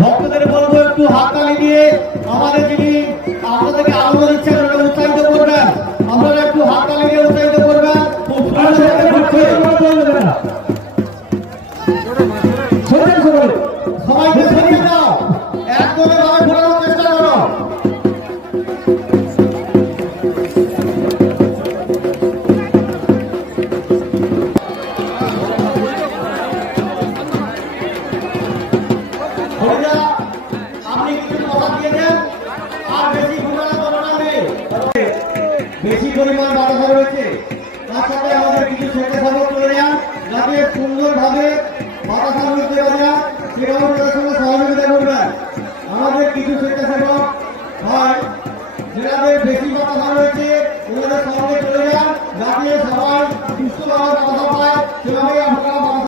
ভক্তদের বলবো একটু হাততালি দিয়ে আমাদের যিনি আপনাদেরকে আনন্দ দিচ্ছেন উৎসাহিত করবেন, আপনারা একটু হাততালি দিয়ে উৎসাহিত করবেন। সবাইকে সরিয়ে দাও, একদমই ভাবে ঘোরানোর চেষ্টা করো। আপনি কিছু কথা দিয়ে দেন, আর বেশি ঘোরানো করোনা নেই, বেশি পরিমাণ বাধা রয়েছে। তার সাথে আমাদের কিছু স্বেচ্ছাসেবক চলে যান, যাতে সুন্দরভাবে বাধা রয়েছে সেভাবে তাদের সঙ্গে সহযোগিতা করবেন। আমাদের কিছু স্বেচ্ছাসেবক হয় যেনাদের বেশি বাধা রয়েছে ওনাদের সঙ্গে চলে যান, যাতে সবাই সুস্থভাবে বাধা পায় সেভাবেই